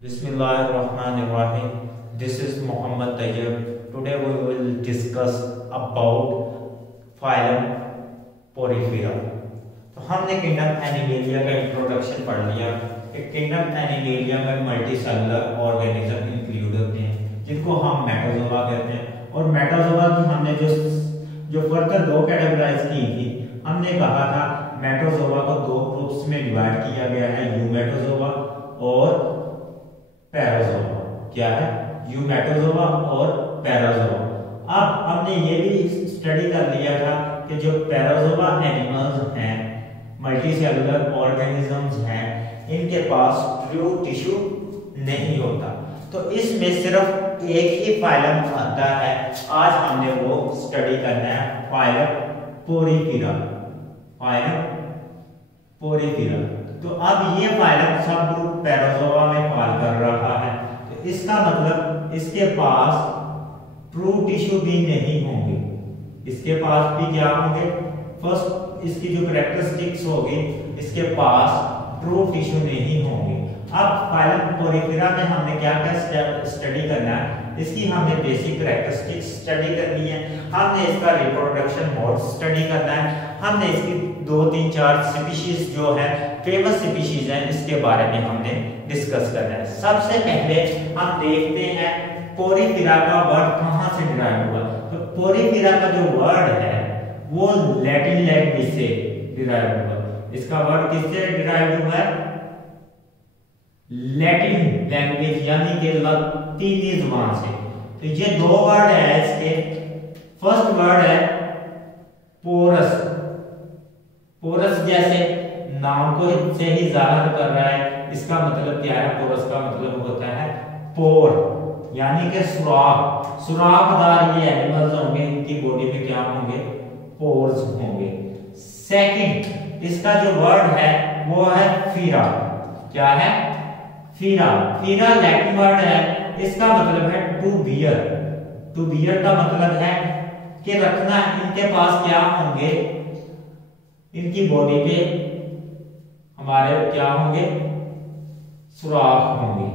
Bismillahirrahmanirrahim. This is Muhammad Tayyib. Today we will discuss about phylum Porifera. तो हमने kingdom animalia का introduction पढ़ लिया। किंगडम एनिमेलिया में मल्टी सेलुलर ऑर्गेनिज्म इंक्लूड होते हैं जिनको हम मेटाजोआ कहते हैं। और मेटाजोआ की हमने जो फर्दर दो कैटेगराइज की थी, हमने कहा था मेटाजोआ को दो ग्रुप्स में डिवाइड किया गया है, यूमेटोजोआ और पैराजोआ। क्या है? यूमेटोजोआ और पैराजोआ। अब हमने ये भी स्टडी कर लिया था कि जो पैराजोआ एनिमल्स हैं, मल्टीसेलुलर ऑर्गेनिजम्स हैं, इनके पास ट्रू टिश्यू नहीं होता। तो इसमें सिर्फ एक ही फाइलम आता है। आज हमने वो स्टडी करना है, फाइलम पोरीफेरा। Phylum Porifera. तो अब ये फाइलम सब ग्रुप पैराजोआ में फॉल कर रहा है। तो इसका मतलब इसके पास ट्रू टिश्यू भी नहीं होंगे। इसके पास भी क्या होंगे? फर्स्ट इसकी जो कैरेक्टरिस्टिक्स होगी, इसके पास ट्रू टिश्यू नहीं होंगे। अब फाइलम पोरीफेरा में हमने क्या क्या स्टडी करना है? इसकी हमने बेसिक कैरेक्टरिस्टिक्स स्टडी करनी है, हमने इसका रिप्रोडक्शन मोड स्टडी करना है, हमने इसकी 2, 3, 4 स्पीशीज जो है फेमस स्पीशीज हैं इसके बारे में हमने डिस्कस करना है। सबसे पहले हम देखते हैं पोरीफेरा का वर्ड कहां से डिराइव हुआ। तो पोरीफेरा का जो वर्ड है वो लैटिन लैंग्वेज से डिराइव हुआ। इसका वर्ड किससे डिराइव हुआ है? लैटिन लैंग्वेज यानी कि लतीनी जुबान से। तो ये दो वर्ड है इसके। फर्स्ट वर्ड है पोरस। पोरस जैसे नाम को से ही जाहिर कर रहा है, इसका मतलब क्या है? पोरस का मतलब होता है पोर, यानी कि सुराख। सुराखदार ये एनिमल्स होंगे, इनकी बॉडी में क्या होंगे? पोर्स होंगे। सेकंड इसका जो वर्ड है वो है फीरा। क्या है? फीरा। फीरा लैटिन वर्ड है, इसका मतलब है टू बियर। टू बियर का मतलब है कि रखना। इनके पास क्या होंगे? इनकी बॉडी पे हमारे क्या होंगे? सुराख होंगे।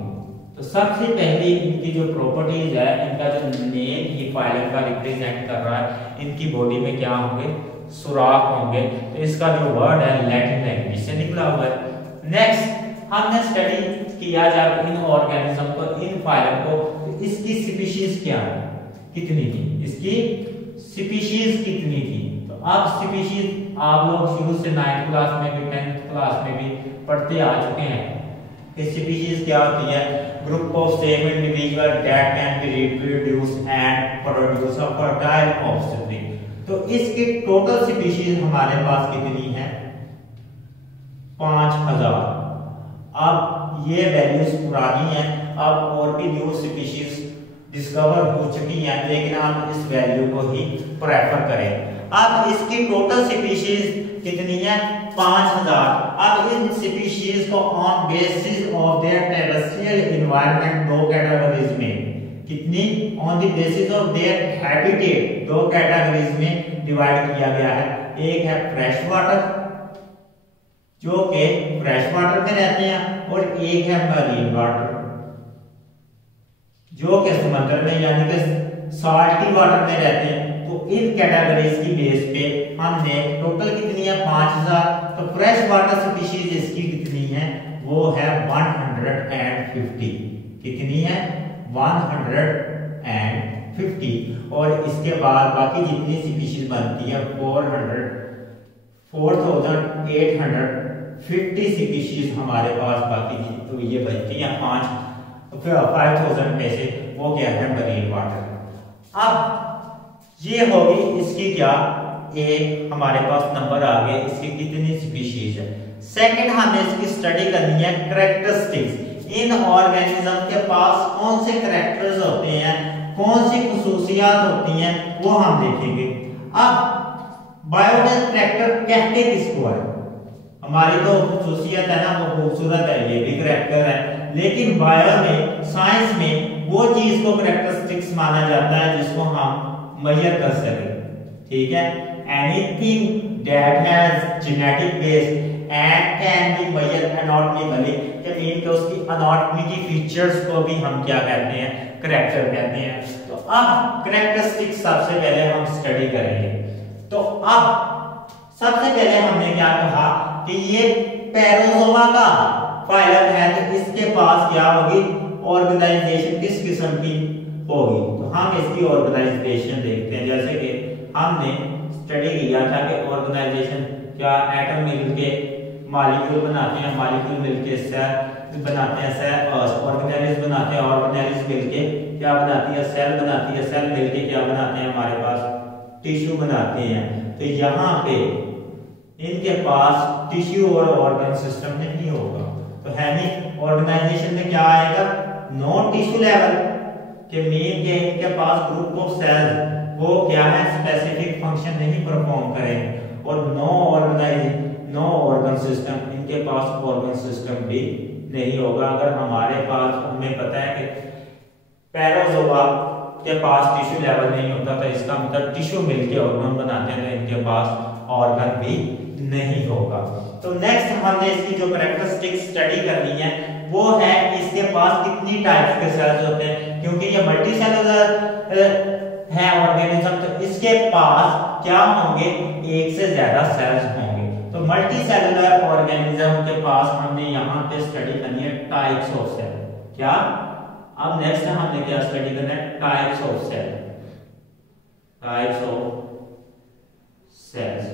तो सबसे पहली इनकी जो प्रॉपर्टीज है, इनका जो नेम ही फाइलम का रिप्रेजेंट कर रहा है, इनकी बॉडी में क्या होंगे? सुराख होंगे। तो इसका जो वर्ड है लैटिन लैंग्वेज से निकला हुआ है। नेक्स्ट हमने स्टडी किया जब इन ऑर्गेनिज्म को, इन फाइलम को, तो इसकी स्पीशीज क्या है, कितनी थी? इसकी स्पीशीज कितनी थी? तो अब स्पीशीज आप लोग शुरू से 9th क्लास में भी 10th क्लास में भी पढ़ते आ चुके हैं कि स्पीशीज क्या होती है? Group of same individual that can be reproduce and produce a fertile offspring. तो इसकी टोटल स्पीशीज हमारे पास कितनी है? 5000। अब ये वैल्यूज पुरानी हैं, अब और भी न्यू स्पीशीज डिस्कवर हो चुकी हैं, लेकिन हम इस वैल्यू को ही प्रेफर करें। अब इसकी टोटल स्पीशीज कितनी है? 5000। अब इन स्पीशीज को on basis of their terrestrial environment दो कैटेगरीज में, कितनी? On the basis of their habitat दो कैटेगरीज में डिवाइड किया गया है। एक है फ्रेश वाटर, जो कि फ्रेश वाटर में रहते हैं, और एक है मरीन वाटर, जो कि समुद्र में यानी कि साल्टी वाटर में रहते हैं। तो इन कैटेगरीज की बेस पे हमने टोटल कितनी है? 5000। तो फ्रेश वाटर स्पीशीज इसकी कितनी है? वो है 150। कितनी है? 150। और इसके बाद बाकी जितनी स्पीशीज बनती है 4850 स्पीशीज हमारे पास बाकी तो ये बचती हैं 5000 में से। वो क्या है? Marine water. अब ये होगी इसकी क्या? एक हमारे पास नंबर आ गए इसकी कितनी स्पीशीज है। सेकंड हमें इसकी स्टडी करनी है कैरेक्टरिस्टिक्स। इन ऑर्गेनिज्म के पास कौन से कैरेक्टर्स होते हैं, कौन सी खुसूसियात होती हैं, वो हम देखेंगे। अब बायोलॉजिकल कैरेक्टर कहते किसको है? हमारी तो खुसूसियत है ना, वो खूबसूरत है, ये भी कैरेक्टर है। लेकिन बायो में, साइंस में वो चीज को कैरेक्टरिस्टिक्स माना जाता है जिसको हम मेजर कर सके। ठीक है? Anything that has genetic base and can be measured anatomically कि मीन के उसकी एनाटॉमी की फीचर्स को भी हम क्या कहते हैं, करैक्टर कहते हैं। तो अब करैक्टरिस्टिक्स सबसे पहले हम स्टडी करेंगे। तो अब सबसे पहले हमने क्या कहा कि ये पैरोजोआ का फाइलम है, तो इसके पास क्या होगी, ऑर्गेनाइजेशन किस किस्म की होगी। तो हम इसकी ऑर्गेनाइजेशन देखते हैं। जैसे कि हमने स्टडी किया था कि ऑर्गेनाइजेशन क्या, एटम मिलके मॉलिक्यूल बनाते हैं, मॉलिक्यूल मिलके सेल बनाते हैं, सेल ऑर्गेनेल्स बनाते हैं, ऑर्गेनेल्स मिलके क्या बनाती है, सेल बनाती है, सेल मिलके क्या बनाते हैं, हमारे पास टिश्यू बनाते हैं। तो यहाँ पे इनके पास टिश्यू और ऑर्गन सिस्टम नहीं होगा। तो हेमिक ऑर्गेनाइजेशन में क्या आएगा, नॉन टिश्यू लेवल के मीन के इनके पास ग्रुप ऑफ सेल्स वो क्या है, स्पेसिफिक फंक्शन नहीं परफॉर्म करेंगे। और नो ऑर्गन सिस्टम, इनके पास ऑर्गन सिस्टम भी नहीं होगा। अगर हमारे पास, हमें पता है कि पैरोजोआ के पास टिश्यू लेवल नहीं होता, तो इसका मतलब टिश्यू मिलके ऑर्गन बनाते हैं, तो इनके पास ऑर्गन भी नहीं होगा। तो नेक्स्ट हमने इसकी जो कैरेक्टरिस्टिक्स स्टडी करनी है वो है इसके पास कितनी टाइप्स के सेल्स होते हैं, क्योंकि ये मल्टी सेलुलर है ऑर्गेनिज्म, तो इसके पास क्या होंगे, एक से ज्यादा सेल्स होंगे। तो मल्टी सेलुलर ऑर्गेनिज्म के पास हमने यहाँ पे स्टडी करनी है टाइप्स ऑफ सेल। क्या, अब नेक्स्ट हमने क्या स्टडी करना है, types of cell, types of cells.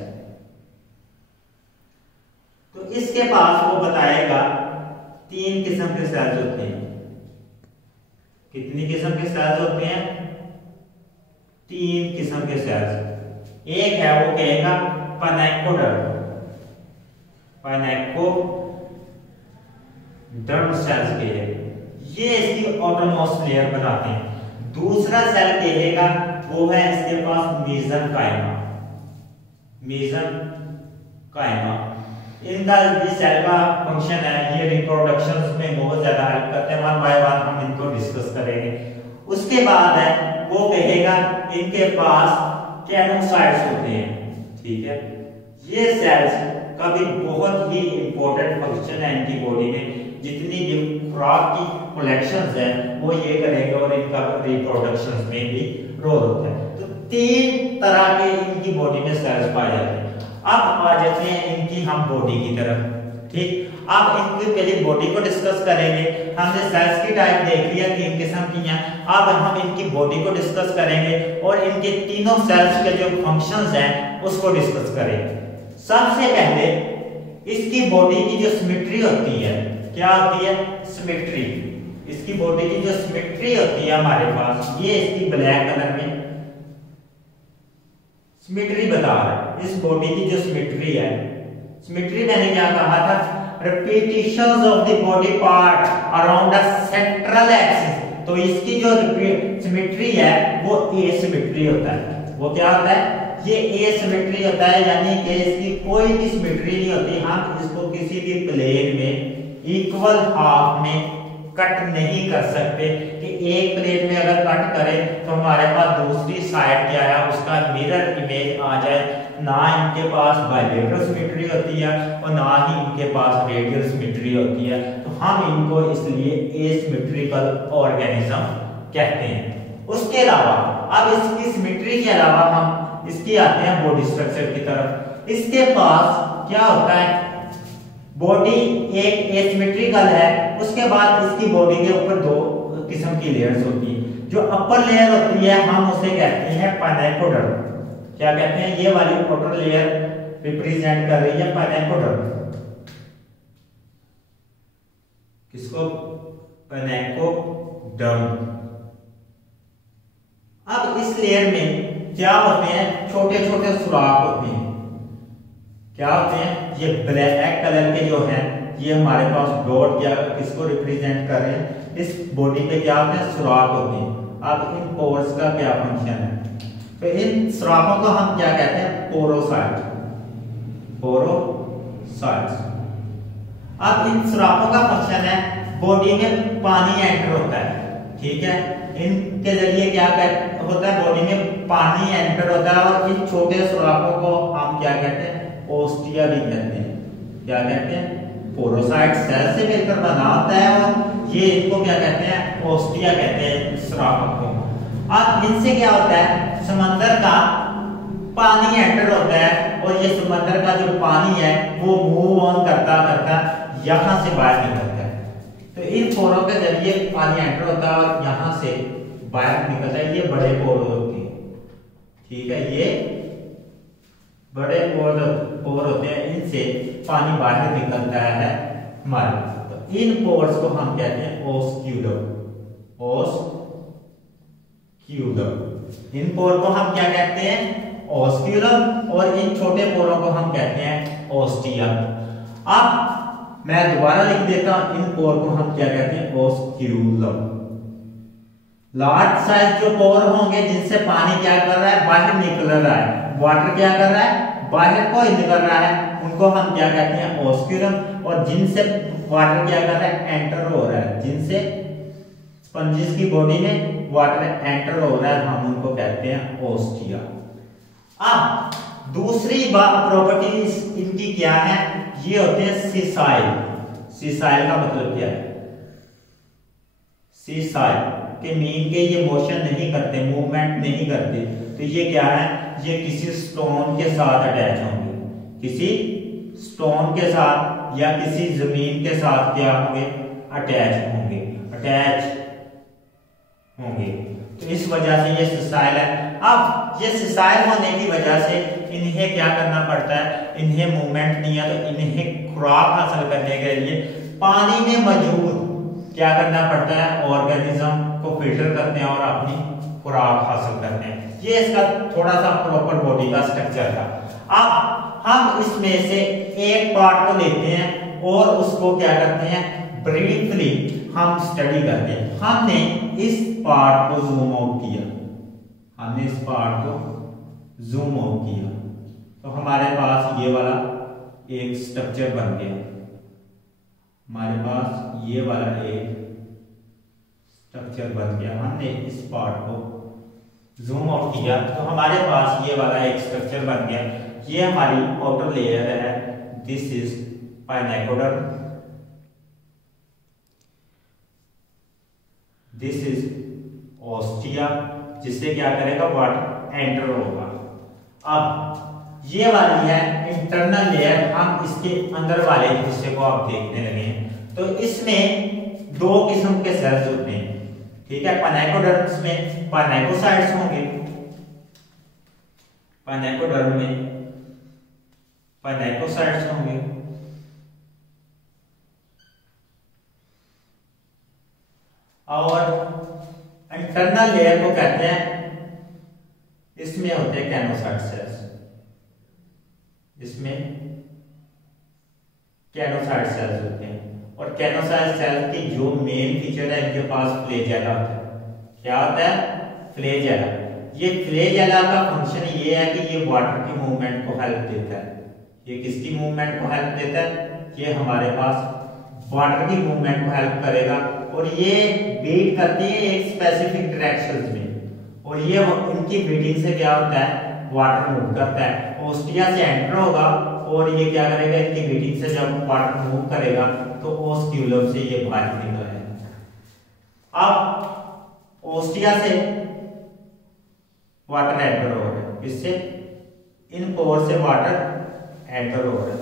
तो इसके पास वो बताएगा 3 किस्म के सेल्स होते हैं। कितनी किस्म के सेल्स होते हैं, 3 किस्म के सेल्स। एक है वो कहेगा पैनाइकोडर्म, पैनाइकोडर्म सेल्स के है, ये इसकी ऑटोनॉमस लेयर बनाते हैं। दूसरा सेल कहेगा वो है इसके पास मेसेनकाइमा, मेसेनकाइमा। इनका ये सेल का फंक्शन है, ये रिप्रोडक्शन में बहुत ज्यादा हेल्प करते हैं। वन बाय वन हम इनको डिस्कस करेंगे। उसके बाद है वो कहेगा इनके पास केनोसाइट्स होते हैं, ठीक है। ये सेल्स का भी बहुत ही इंपॉर्टेंट फंक्शन है इनकी बॉडी में। जितनी भी खुराक की कलेक्शंस है वो ये करेंगे और इनका रिप्रोडक्शन में भी रोल होता है। तो 3 तरह के इनकी बॉडी में सेल्स पाए जाते हैं। अब आ जाते हैं इनकी हम बॉडी की तरफ, ठीक। अब इनकी पहले बॉडी को डिस्कस करेंगे। हमने सेल्स की टाइप देख लिया, 3 किस्म की हैं। अब हम इनकी बॉडी को डिस्कस करेंगे और इनके तीनों सेल्स के जो फंक्शंस हैं उसको डिस्कस करेंगे। सबसे पहले इसकी बॉडी की जो सिमेट्री होती है, क्या होती है, सिमेट्री। इसकी बॉडी की जो सिमेट्री होती है हमारे पास, ये इसकी ब्लैक कलर में सिमेट्री बता रहा है। इस बॉडी की जो सिमेट्री है, सिमेट्री मैंने क्या कहा था, repetitions of the body part around the central axis। तो इसकी जो सिमेट्री है वो एसिमेट्री होता है। वो क्या होता है, ये एसिमेट्री होता है, यानी कि इसकी कोई भी सिमेट्री नहीं होती। हम इसको किसी भी प्लेन में इक्वल हाफ में कट नहीं कर सकते कि एक प्लेन में अगर कट करें तो हमारे पास दूसरी साइड क्या है, उसका मिरर इमेज आ जाए। ना इनके पास बाइलेटरल सिमेट्री होती है और ना ही इनके पास रेडियल सिमेट्री होती है। तो हम इनको इसलिए एसिमेट्रिकल ऑर्गेनिज्म कहते हैं। उसके अलावा अब इसकी सिमेट्री के अलावा हम इसकी आते हैं बॉडी स्ट्रक्चर की तरफ। इसके पास क्या होता है, बॉडी एक एसिमेट्रिकल है। उसके बाद इसकी बॉडी के ऊपर 2 किस्म की लेयर्स होती है। जो अपर लेयर होती है हम उसे कहते हैं पैनाइकोडर्म। क्या कहते हैं, ये वाली अपर लेयर रिप्रेजेंट कर रही है पैनाइकोडर्म। किसको, पैनाइकोडर्म। अब इस लेयर में क्या होते हैं, छोटे छोटे सुराख होते हैं। क्या होते हैं, ये ब्लैक कलर के जो हैं, ये हमारे पास डॉट क्या किसको रिप्रेजेंट कर रहे हैं, इस बॉडी पे क्या होते हैं, सुराख होते हैं। अब इन पोर्स का क्या फंक्शन है, तो इन सुराखों को हम क्या कहते हैं, पोरोसाइट, पोरोसाइट्स। अब इन सुराखों का फंक्शन है, बॉडी में पानी एंटर होता है, ठीक है। इनके जरिए क्या होता है, बॉडी में पानी एंटर होता है और इन छोटे सुराखों को हम क्या कहते हैं, ओस्टिया भी कहते हैं। क्या कहते हैं, पोरोसाइट सेल से मिलकर बना होता है और ये इनको क्या कहते हैं, ओस्टिया कहते हैं श्रावक को। अब इनसे क्या होता है, समंदर का पानी एंटर होता है और ये समंदर का जो पानी है वो मूव ऑन करता करता यहाँ से बाहर निकलता है। तो इन पोरों के जरिए पानी एंटर होता है और यहाँ से बाहर निकलता है। ये बड़े पोर होते हैं, ठीक है, ये बड़े पोर होते हैं, इनसे पानी बाहर निकलता है हमारे। तो इन पोर्स को हम कहते हैं ओस्क्यूलम, ओस्क्यूलम। इन पोर को हम क्या कहते हैं, ओस्क्यूलम, और इन छोटे पोरों को हम कहते हैं ओस्टिया। अब मैं दोबारा लिख देता हूं, इन पोर को हम क्या कहते हैं, ओस्क्यूलम। लार्ज साइज जो पोर होंगे जिनसे पानी क्या कर रहा है, बाहर निकल रहा है, वाटर क्या कर रहा है, बाहर को ही निकल रहा है, उनको हम क्या कहते हैं, ओस्क्यूलम। और जिनसे वाटर क्या कर रहा है, एंटर हो रहा है, जिनसे स्पंजिस की बॉडी में वाटर एंटर हो रहा है, हम उनको कहते हैं ओस्टिया। अब दूसरी प्रॉपर्टीज इनकी क्या है, ये होते हैं सीसाइल। सीसाइल का मतलब क्या है, सीसाइल के मीन के ये मोशन नहीं करते, मूवमेंट नहीं करते, तो ये क्या है, ये किसी स्टोन के साथ अटैच होंगे, किसी स्टोन के साथ या किसी जमीन के साथ क्या होंगे, अटैच होंगे, अटैच होंगे। तो इस वजह से ये सीसाइल है। अब ये सीसाइल होने की वजह से इन्हें क्या करना पड़ता है, इन्हें मूवमेंट नहीं है, तो इन्हें खुराक हासिल करने के लिए पानी में मौजूद क्या करना पड़ता है, ऑर्गेनिज्म को फिल्टर करते हैं और अपनी खुराक हासिल करते हैं। ये इसका थोड़ा सा प्रॉपर बॉडी का स्ट्रक्चर था। अब हम इसमें से एक पार्ट को लेते हैं और उसको क्या करते हैं, ब्रीफली हम स्टडी करते हैं। हमने इस पार्ट को जूम आउट किया, हमने इस पार्ट को जूम आउट किया, तो हमारे पास ये वाला एक स्ट्रक्चर बन गया, हमारे पास ये वाला एक स्ट्रक्चर बन गया। हमने इस पार्ट को जूम आउट किया तो हमारे पास ये वाला एक स्ट्रक्चर बन गया। ये हमारी आउटर लेयर है, this is pinacoderm, this is ostia, जिससे क्या करेगा, वाटर एंटर होगा। अब ये वाली है इंटरनल लेयर, हम इसके अंदर वाले हिस्से को आप देखने लगे हैं। तो इसमें दो किस्म के सेल्स होते हैं, ठीक है। पाइनेकोडर्म्स में पाइनेकोसाइट्स होंगे, पाइनेकोडर्म में पाइनेकोसाइट्स होंगे, और इंटरनल लेयर को कहते हैं, इसमें होते हैं कैनोसाइट सेल्स, इसमें कैनोसाइट सेल्स होते हैं। और कैनोसाइट सेल की जो मेन फीचर है, इनके पास फ्लैजेला होता है। क्या होता है, फ्लैजेला। ये फ्लैजेला का फंक्शन ये है कि ये वाटर की मूवमेंट को हेल्प देता है। ये किसकी मूवमेंट को हेल्प देता है, ये हमारे पास वाटर की मूवमेंट को हेल्प करेगा। और ये बीट करती है एक स्पेसिफिक डायरेक्शंस में, और ये इनकी बीटिंग से क्या होता है, वाटर मूव करता है, ओस्टिया से एंटर होगा और ये क्या करेगा, इनकी बीटिंग से जब वाटर मूव करेगा तो ओस्क्यूलम से ये बाहर निकलेगा। अब ओस्टिया से वाटर एंटर हो रहा है, इससे इन पोर से वाटर एंटर हो रहा है,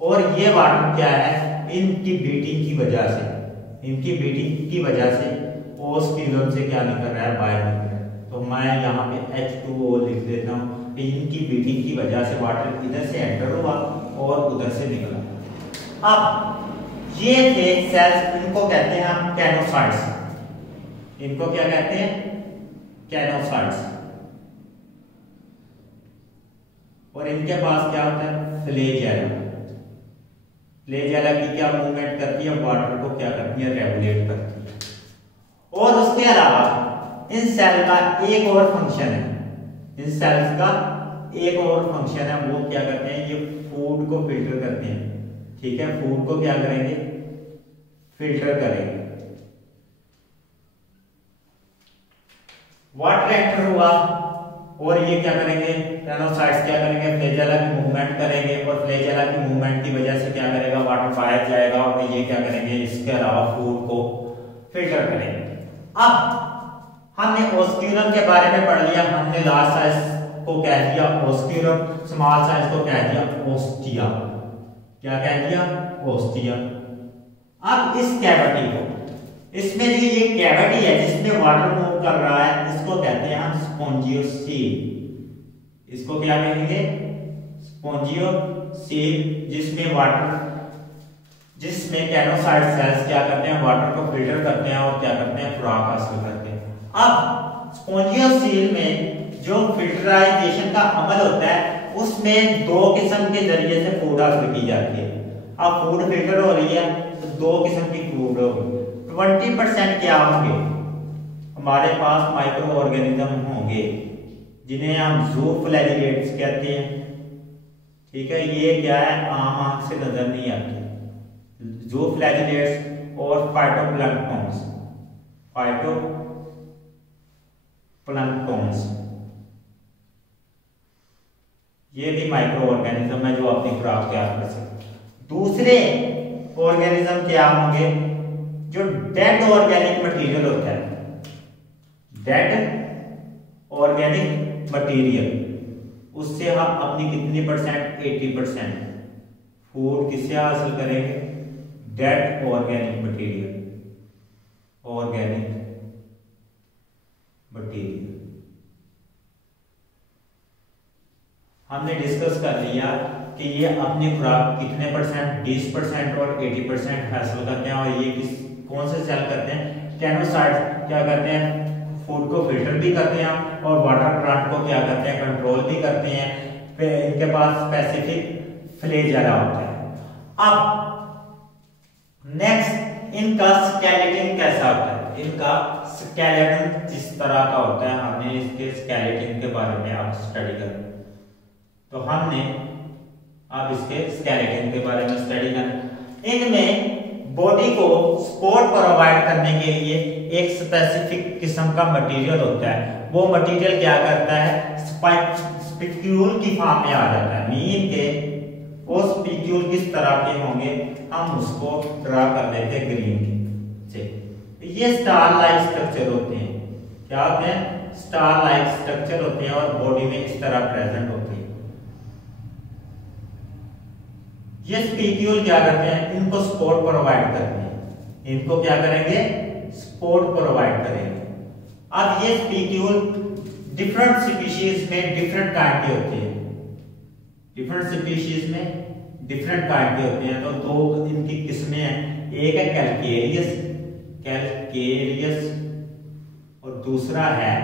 और ये वाटर क्या है, इनकी बीटिंग की वजह से, इनकी बीटिंग की वजह से ओस्क्यूलम से क्या निकल रहा है, बाहर निकल रहा है। तो मैं यहाँ पे H2O लिख देता हूँ, इनकी बीटिंग की वजह से वाटर इधर से एंटर हुआ और उधर से निकला। अब ये थे सेल्स, इनको कहते हैं हम कैनोसाइट्स। इनको क्या कहते हैं, कैनोसाइट्स। और इनके पास क्या होता है, फ्लैजेला। फ्लैजेला की क्या मूवमेंट करती है, वाटर को क्या करती है, रेगुलेट करती है। और उसके अलावा इन सेल का एक और फंक्शन है, इन सेल्स का एक और फंक्शन है, वो क्या करते हैं, ये फूड को फिल्टर करते हैं, ठीक है। फूड को क्या करेंगे, फिल्टर करेंगे। वाटर एंटर हुआ और ये क्या करेंगे, कैनोसाइट्स क्या करेंगे, फ्लैजेला की मूवमेंट करेंगे और फ्लैजेला की मूवमेंट की वजह से क्या करेगा, वाटर बाहर जाएगा और ये क्या करेंगे, इसके अलावा फूड को फिल्टर करेंगे। अब हमने ओस्क्यूरम के बारे में पढ़ लिया, हमने लार्ज साइज को कह दिया ओस्क्यूरम, स्मॉल साइज को कह दिया ओस्टिया। क्या कह दिया, ओस्टिया। अब इस कैविटी को, इसमें जो ये कैविटी है जिसमें वाटर मूव कर रहा है, इसको कहते हैं हम स्पोंजियोसील। इसको क्या कहेंगे, स्पोंजियोसील, जिसमें कैनोसाइट सेल्स क्या करते हैं, वाटर को फिल्टर करते हैं और क्या करते हैं, खुराक हासिल करते हैं। अब स्पोंजियोसील में जो फिल्टराइजेशन का अमल होता है उसमें दो किस्म के जरिए से फूड हासिल की जाती है। अब फूड फिल्टर हो रही है तो दो किस्म की फूड होगी। 20% क्या होंगे, हमारे पास माइक्रो ऑर्गेनिज्म होंगे जिन्हें हम ज़ूफ्लैजिलेट्स कहते हैं। ठीक है, ये क्या है, आम आंख से नजर नहीं आती। ज़ूफ्लैजिलेट्स और फाइटोप्लैंक्टन्स, ये भी माइक्रो ऑर्गेनिज्म है जो अपनी खुराक तैयार कर सकते हैं। दूसरे ऑर्गेनिज्म क्या होंगे, जो डेड ऑर्गेनिक मटेरियल होता है, डेड ऑर्गेनिक मटेरियल, उससे हम अपनी कितनी परसेंट, 80% फूड किससे हासिल करेंगे, डेड ऑर्गेनिक मटेरियल, हमने डिस्कस कर लिया कि ये अपनी खुराक कितने परसेंट, 20% और 80% हासिल करते हैं। और ये कौन से सेल करते हैं, कैनोसाइट्स क्या करते हैं, फूड को फिल्टर भी करते हैं और वाटर प्लांट को क्या करते हैं, कंट्रोल भी करते हैं। इनके पास स्पेसिफिक फ्लैजेला होता है। अब नेक्स्ट, इनका स्केलेटन कैसा होता है, इनका स्केलेटन जिस तरह का होता है, हमने इसके स्केलेटन के बारे में आप स्टडी करें तो हमने अब इसके स्केलेटन के बारे में स्टडी करना। इनमें बॉडी को सपोर्ट प्रोवाइड करने के लिए एक स्पेसिफिक किस्म का मटेरियल होता है। वो मटेरियल क्या करता है, स्पिक्यूल की फॉर्म में आ जाता है। मीन के वो स्पिक्यूल किस तरह के होंगे, हम उसको ड्रा कर लेते हैं ग्रीन से। ये स्टार लाइक स्ट्रक्चर होते हैं। क्या होते हैं, स्टार लाइक स्ट्रक्चर होते हैं और बॉडी में इस तरह प्रेजेंट होते हैं। ये स्पिक्यूल क्या करते हैं, इनको सपोर्ट प्रोवाइड करते हैं। इनको क्या करेंगे, सपोर्ट प्रोवाइड करेंगे। अब ये स्पिक्यूल डिफरेंट स्पीशीज में डिफरेंट काइंड के होते हैं, डिफरेंट स्पीशीज में डिफरेंट काइंड के होते हैं। तो दो इनकी किस्में हैं, एक है कैलकेरियस और दूसरा है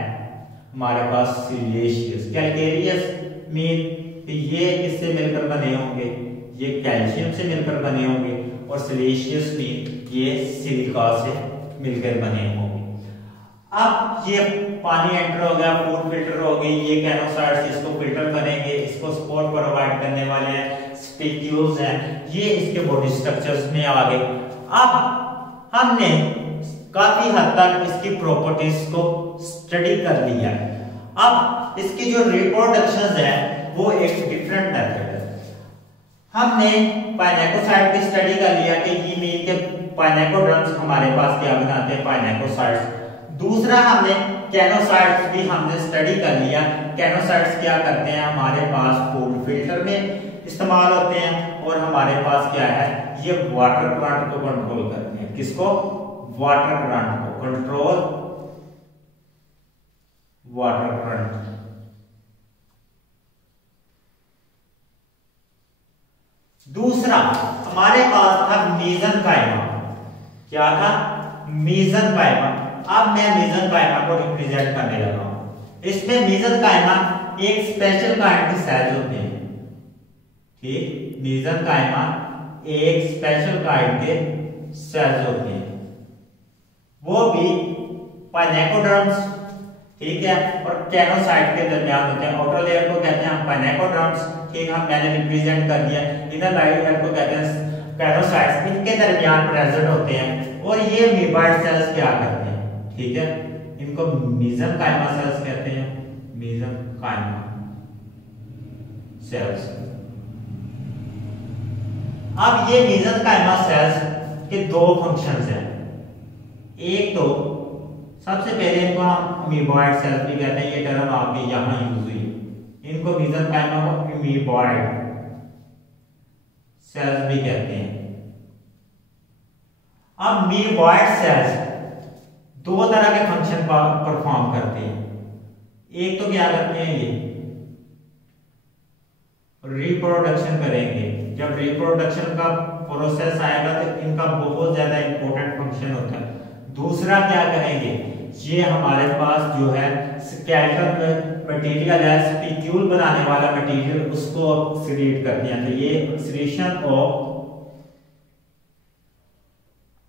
हमारे पास सिलिशियस। कैलकेरियस मीन ये किससे मिलकर बने होंगे, ये कैल्शियम से मिलकर बने होंगे और सिलिशियस मीन ये सिलिका से मिलकर बने होंगे। अब ये पानी एंटर हो गया, फूड फिल्टर हो गई, ये कैनोसाइट्स इसको फिल्टर करेंगे, इसको सपोर्ट प्रोवाइड करने वाले हैं स्पिक्यूल्स हैं, ये इसके बॉडी स्ट्रक्चर्स में आ गए। अब हमने काफी हद तक इसकी प्रॉपर्टीज को स्टडी कर लिया। अब इसकी जो रिप्रोडक्शन है वो एक डिफरेंट मेथड है। हमने पाइनेकोसाइट की स्टडी कर लिया कि ये मीन के पाइनेकोड्रम्स हमारे पास क्या बनाते हैं, पाइनेकोसाइट्स। दूसरा हमने कैनोसाइट्स भी हमने स्टडी कर लिया। कैनोसाइट्स क्या करते हैं, हमारे पास फूड फिल्टर में इस्तेमाल होते हैं और हमारे पास क्या है, ये वाटर प्लांट को कंट्रोल करते हैं। किसको, वाटर प्लांट को कंट्रोल, वाटर प्लांट। दूसरा हमारे पास था मेसेनकाइमा। क्या था, मेसेनकाइमा। अब मैं मेसेनकाइमा को रिप्रेजेंट करने लगा हूं। इसमें मेसेनकाइमा एक स्पेशल काइंड की सेल्स होते हैं। ठीक, मेसेनकाइमा एक स्पेशल काइंड के सेल्स होते हैं, वो भी पाइनेकोड्रम्स, ठीक है, और कैनोसाइट के दरमियान होते हैं। आउटर लेयर को कहते हैं हम पाइनेकोड्रम्स, ठीक, हम मैंने रिप्रेजेंट कर दिया। इनर लेयर को कहते हैं कैनोसाइट्स, इनके दरमियान प्रेजेंट होते हैं। और ये मीबाइड सेल्स क्या करते हैं, ठीक है, इनको मेसेनकाइमा सेल्स कहते हैं, मेसेनकाइमा। सेल्स। अब ये मेसेंकाइमा सेल्स के दो फंक्शंस हैं। एक तो सबसे पहले इनको हम अमीबॉइड सेल्स भी कहते हैं, ये टर्म आपके यहां यूज हुई है। इनको मेसेंकाइमा को अमीबॉइड सेल्स भी कहते हैं। अब अमीबॉइड सेल्स दो तरह के फंक्शन परफॉर्म करते हैं। एक तो क्या करते हैं, ये रिप्रोडक्शन करेंगे। जब रिप्रोडक्शन का प्रोसेस आएगा तो इनका बहुत ज्यादा इंपॉर्टेंट फंक्शन होता है। दूसरा क्या करेंगे, ये हमारे पास जो है स्केलेटल मटेरियल है, स्पिक्यूल बनाने वाला मटेरियल, उसको ऑक्सीडेट करते हैं। तो ये ऑक्सीडेशन ऑफ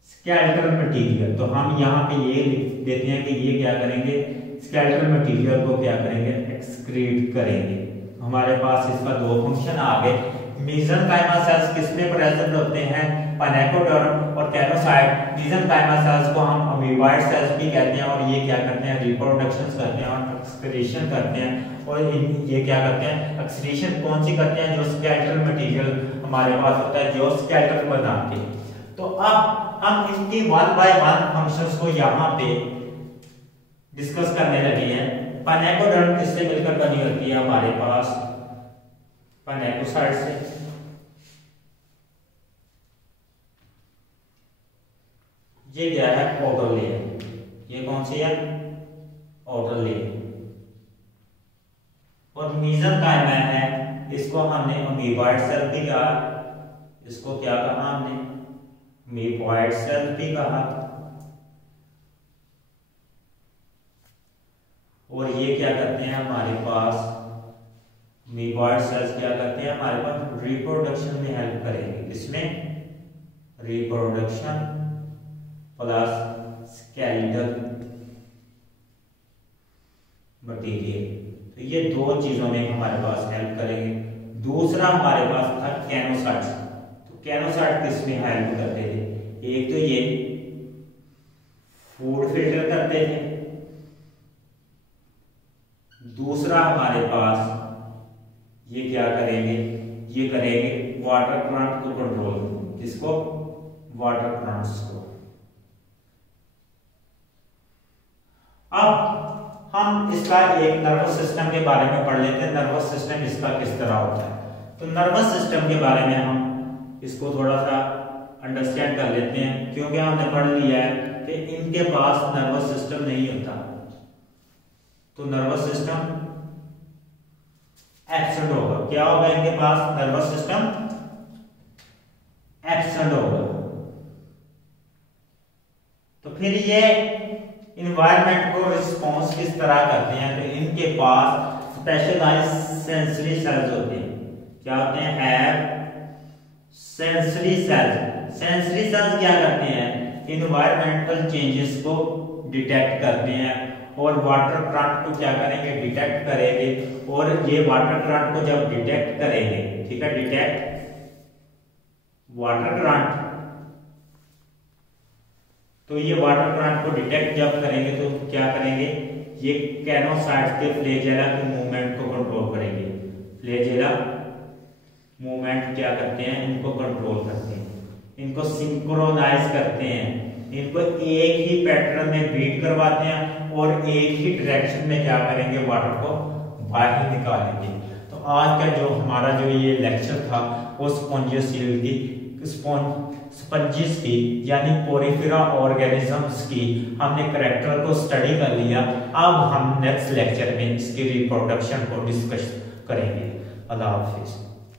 स्केलेटल मटेरियल, तो हम यहाँ पे ये लिख देते हैं कि ये क्या करेंगे, स्केलेटल मटेरियल को क्या करेंगे, एक्सक्रीट करेंगे। हमारे पास इसका दो फंक्शन आ गए। मेसेंकाइमा सेल्स किसमें प्रेजेंट होते हैं, पैनेकोडर्म और कैनोसाइट। मेसेंकाइमा सेल्स को हम अमीबॉइड सेल्स भी कहते हैं और ये क्या करते हैं, रिप्रोडक्शन करते हैं और एक्सक्रीशन करते हैं। और ये क्या करते हैं, एक्सक्रीशन कौन सी करते हैं, जो स्केलेटल मटेरियल हमारे पास होता है, जो स्केलेटल बनाते हैं। तो अब हम इनकी वन बाय वन फंक्शंस को यहाँ पे डिस्कस करने लगे हैं। पैनेकोडर्म किससे मिलकर बनी होती है, हमारे पास पैनेकोसाइट से। ये क्या है, आउटर लेयर। ये कौन सी है, आउटर लेयर। और मेसेंकाइमा है, इसको हमने अमीबॉइड सेल भी कहा, इसको क्या कहा हमने, अमीबॉइड सेल भी कहा। और ये क्या करते हैं, हमारे पास अमीबॉइड सेल्स क्या करते हैं, हमारे पास रिप्रोडक्शन में हेल्प करेंगे। किसमें, रिप्रोडक्शन प्लस स्केलेटल मटेरियल। तो ये दो चीजों में हमारे पास हेल्प करेंगे। दूसरा हमारे पास था कैनोसाइट्स। तो कैनोसाइट किसमें हेल्प करते थे, एक तो ये फूड फिल्टर करते थे, दूसरा हमारे पास ये क्या करेंगे, ये करेंगे वाटर करंट को कंट्रोल। किसको, वाटर करंट्स को। अब हम इसका एक नर्वस सिस्टम के बारे में पढ़ लेते हैं। नर्वस सिस्टम इसका किस तरह होता है। तो नर्वस सिस्टम के बारे में हम इसको थोड़ा सा अंडरस्टैंड कर लेते हैं, क्योंकि हमने पढ़ लिया है कि इनके पास नर्वस सिस्टम नहीं होता। तो नर्वस सिस्टम एब्सेंट होगा। क्या होगा इनके पास, नर्वस सिस्टम एब्सेंट होगा। तो फिर ये इन्वायरमेंट को रिस्पॉन्स किस तरह करते हैं, तो इनके पास स्पेशलाइज्ड सेंसरी सेल्स होते हैं। क्या होते हैं, have sensory sales. Sensory sales क्या करते हैं, इन्वायरमेंटल चेंजेस को डिटेक्ट करते हैं और वाटर करंट को क्या करेंगे, डिटेक्ट करेंगे। और ये वाटर करंट को जब डिटेक्ट करेंगे, ठीक है, डिटेक्ट वाटर करंट, तो ये वाटर करंट को डिटेक्ट जब करेंगे तो क्या करेंगे, ये कैनोसाइट्स के फ्लैजेला के मूवमेंट को कंट्रोल करेंगे। फ्लैजेला मूवमेंट क्या करते हैं, इनको कंट्रोल करते हैं, इनको सिंक्रोनाइज करते हैं, इनको एक ही पैटर्न में बीट करवाते हैं और एक ही डायरेक्शन में क्या करेंगे, वाटर को बाहर निकालेंगे। तो आज का जो हमारा जो ये लेक्चर था वो स्पॉन्जियोसील की स्पंजिस की यानी पोरिफेरा ऑर्गेनिजम्स की हमने करैक्टर को स्टडी कर लिया। अब हम नेक्स्ट लेक्चर में इसकी रिप्रोडक्शन को डिस्कस करेंगे। अल्लाह हाफिज।